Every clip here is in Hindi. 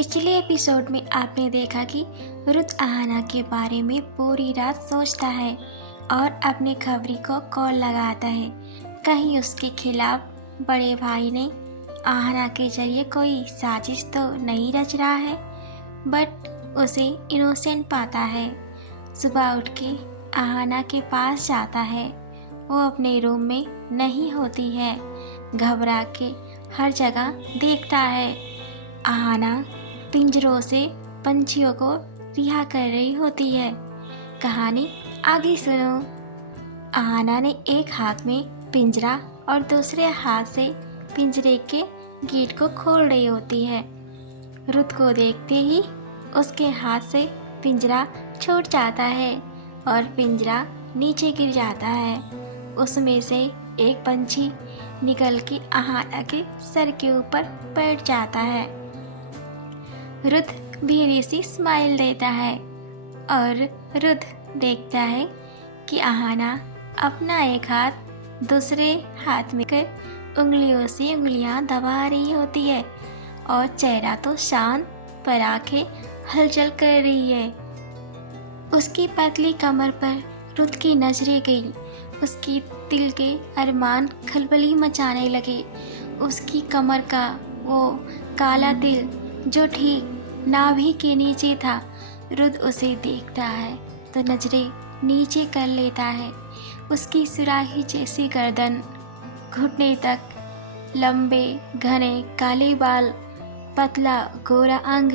पिछले एपिसोड में आपने देखा कि रुत आहाना के बारे में पूरी रात सोचता है और अपने खबरी को कॉल लगाता है। कहीं उसके खिलाफ बड़े भाई ने आहाना के जरिए कोई साजिश तो नहीं रच रहा है, बट उसे इनोसेंट पाता है। सुबह उठ के आहाना के पास जाता है। वो अपने रूम में नहीं होती है। घबरा के हर जगह देखता है। आहाना पिंजरों से पंछियों को रिहा कर रही होती है। कहानी आगे सुनो। आहाना ने एक हाथ में पिंजरा और दूसरे हाथ से पिंजरे के गेट को खोल रही होती है। रुत को देखते ही उसके हाथ से पिंजरा छूट जाता है और पिंजरा नीचे गिर जाता है। उसमें से एक पंछी निकल के आहाना के सर के ऊपर बैठ जाता है। रुत भीरी सी स्माइल देता है और रुत देखता है कि आहाना अपना एक हाथ दूसरे हाथ में कर उंगलियों से उंगलियां दबा रही होती है और चेहरा तो शांत पर आंखें हलचल कर रही है। उसकी पतली कमर पर रुत की नजरें गई। उसकी दिल के अरमान खलबली मचाने लगे। उसकी कमर का वो काला तिल जो ठीक नाभि के नीचे था। रुत उसे देखता है तो नजरें नीचे कर लेता है। उसकी सुराही जैसी गर्दन, घुटने तक लंबे घने काले बाल, पतला गोरा अंग,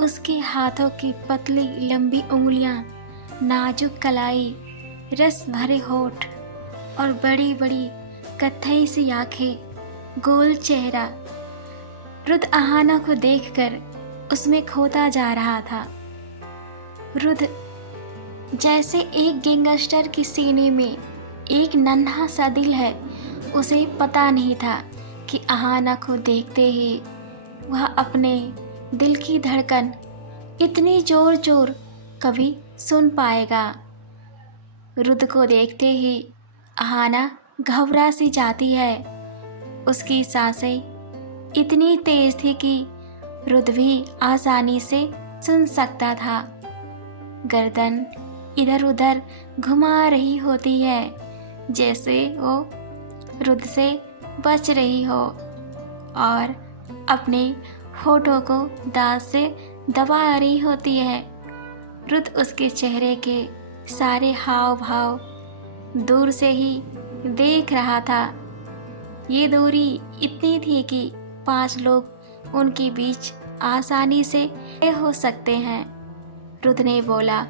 उसके हाथों की पतली लंबी उंगलियां, नाजुक कलाई, रस भरे होठ और बड़ी बड़ी कत्थई सी आंखें, गोल चेहरा। रुत आहाना को देखकर उसमें खोता जा रहा था। रुत जैसे एक गैंगस्टर के सीने में एक नन्हा सा दिल है। उसे पता नहीं था कि आहाना को देखते ही वह अपने दिल की धड़कन इतनी जोर जोर कभी सुन पाएगा। रुत को देखते ही आहाना घबरा सी जाती है। उसकी सांसें इतनी तेज थी कि रुत भी आसानी से सुन सकता था। गर्दन इधर उधर घुमा रही होती है जैसे वो रुत से बच रही हो और अपने होठों को दांत से दबा रही होती है। रुत उसके चेहरे के सारे हाव भाव दूर से ही देख रहा था। ये दूरी इतनी थी कि 5 लोग उनके बीच आसानी से हो सकते हैं। रुत ने बोला,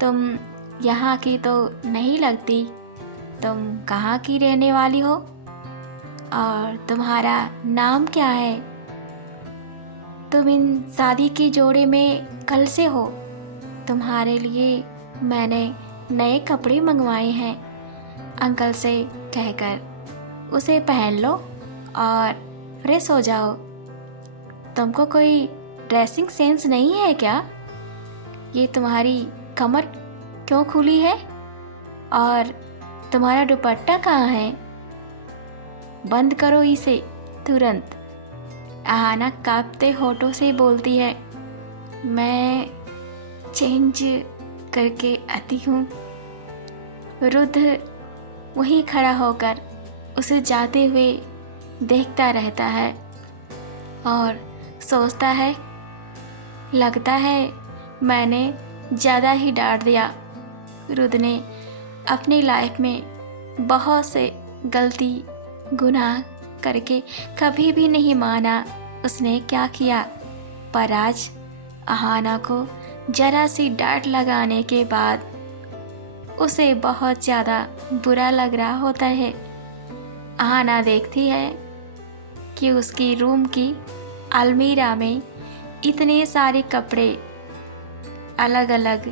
तुम यहाँ की तो नहीं लगती। तुम कहाँ की रहने वाली हो और तुम्हारा नाम क्या है? तुम इन शादी के जोड़े में कल से हो। तुम्हारे लिए मैंने नए कपड़े मंगवाए हैं। अंकल से कहकर उसे पहन लो और फ्रेश हो जाओ। तुमको कोई ड्रेसिंग सेंस नहीं है क्या? ये तुम्हारी कमर क्यों खुली है और तुम्हारा दुपट्टा कहाँ है? बंद करो इसे तुरंत। आहाना कांपते होठों से बोलती है, मैं चेंज करके आती हूँ। रुत वहीं खड़ा होकर उसे जाते हुए देखता रहता है और सोचता है, लगता है मैंने ज़्यादा ही डांट दिया। रुत ने अपनी लाइफ में बहुत से गलती गुनाह करके कभी भी नहीं माना उसने क्या किया, पर आज आहाना को जरा सी डांट लगाने के बाद उसे बहुत ज़्यादा बुरा लग रहा होता है। आहाना देखती है कि उसकी रूम की अलमीरा में इतने सारे कपड़े, अलग अलग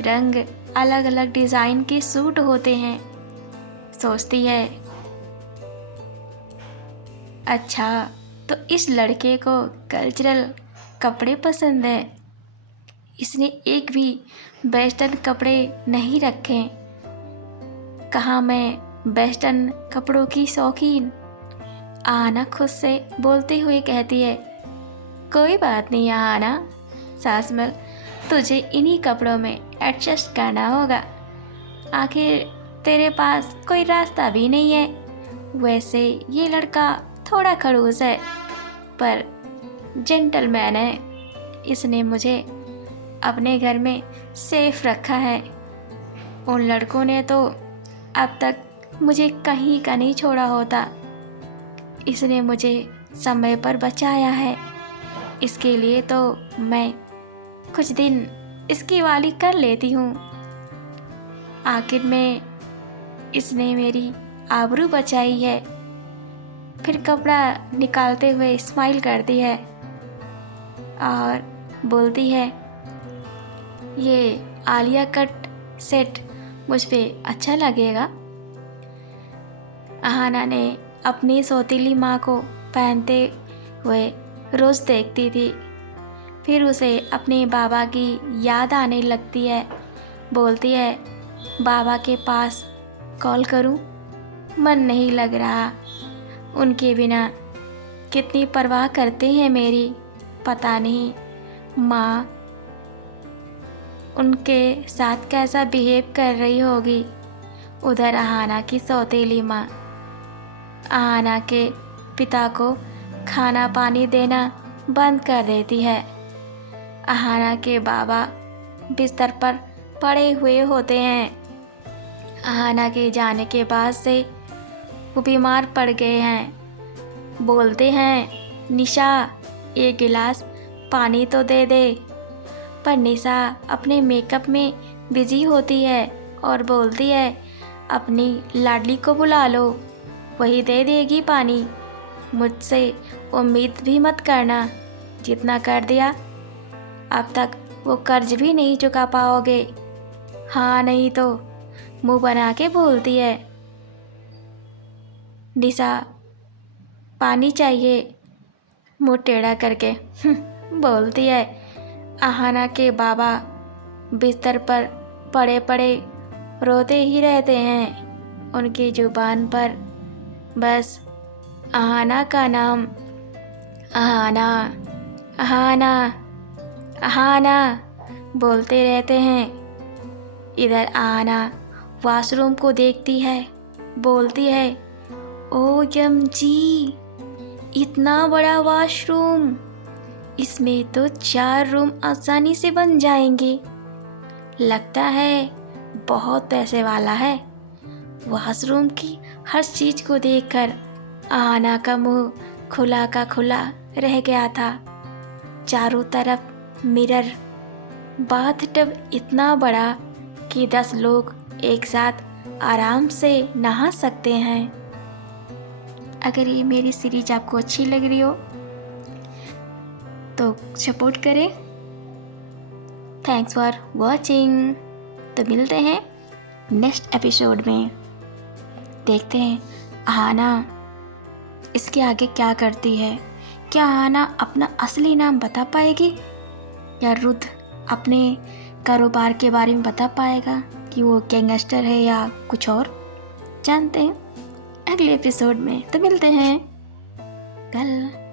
रंग, अलग अलग डिज़ाइन के सूट होते हैं। सोचती है, अच्छा तो इस लड़के को कल्चरल कपड़े पसंद है। इसने एक भी वेस्टर्न कपड़े नहीं रखे। कहाँ मैं वेस्टर्न कपड़ों की शौकीन। आहाना खुद से बोलते हुए कहती है, कोई बात नहीं आहाना, सासमल, तुझे इन्हीं कपड़ों में एडजस्ट करना होगा। आखिर तेरे पास कोई रास्ता भी नहीं है। वैसे ये लड़का थोड़ा खड़ूस है, पर जेंटलमैन है। इसने मुझे अपने घर में सेफ रखा है। उन लड़कों ने तो अब तक मुझे कहीं का नहीं छोड़ा होता। इसने मुझे समय पर बचाया है। इसके लिए तो मैं कुछ दिन इसकी वाली कर लेती हूँ। आखिर में इसने मेरी आबरू बचाई है। फिर कपड़ा निकालते हुए स्माइल करती है और बोलती है, ये आलिया कट सेट मुझ पे अच्छा लगेगा। आहाना ने अपनी सौतीली माँ को पहनते हुए रोज़ देखती थी। फिर उसे अपने बाबा की याद आने लगती है। बोलती है, बाबा के पास कॉल करूं? मन नहीं लग रहा। उनके बिना कितनी परवाह करते हैं मेरी, पता नहीं माँ उनके साथ कैसा बिहेव कर रही होगी। उधर आहाना की सौतेली माँ आहाना के पिता को खाना पानी देना बंद कर देती है। आहाना के बाबा बिस्तर पर पड़े हुए होते हैं। आहाना के जाने के बाद से वो बीमार पड़ गए हैं। बोलते हैं, निशा एक गिलास पानी तो दे दे। पर निशा अपने मेकअप में बिजी होती है और बोलती है, अपनी लाडली को बुला लो, वही दे देगी पानी। मुझसे उम्मीद भी मत करना। जितना कर दिया अब तक वो कर्ज भी नहीं चुका पाओगे। हाँ नहीं तो मुंह बना के बोलती है। निशा पानी चाहिए, मुंह टेढ़ा करके बोलती है। आहाना के बाबा बिस्तर पर पड़े पड़े रोते ही रहते हैं। उनकी जुबान पर बस आहाना का नाम, आहाना आहाना आहाना बोलते रहते हैं। इधर आहाना वॉशरूम को देखती है। बोलती है, ओ यम जी, इतना बड़ा वॉशरूम, इसमें तो 4 रूम आसानी से बन जाएंगे। लगता है बहुत पैसे वाला है। वॉशरूम की हर चीज़ को देखकर आहाना का मुंह खुला का खुला रह गया था। चारों तरफ मिरर, बाथटब इतना बड़ा कि 10 लोग एक साथ आराम से नहा सकते हैं। अगर ये मेरी सीरीज आपको अच्छी लग रही हो तो सपोर्ट करें। Thanks for watching. तो मिलते हैं नेक्स्ट एपिसोड में। देखते हैं आहाना इसके आगे क्या करती है। क्या आहाना अपना असली नाम बता पाएगी या रुद्र अपने कारोबार के बारे में बता पाएगा कि वो गैंगस्टर है या कुछ और। जानते हैं अगले एपिसोड में। तो मिलते हैं कल।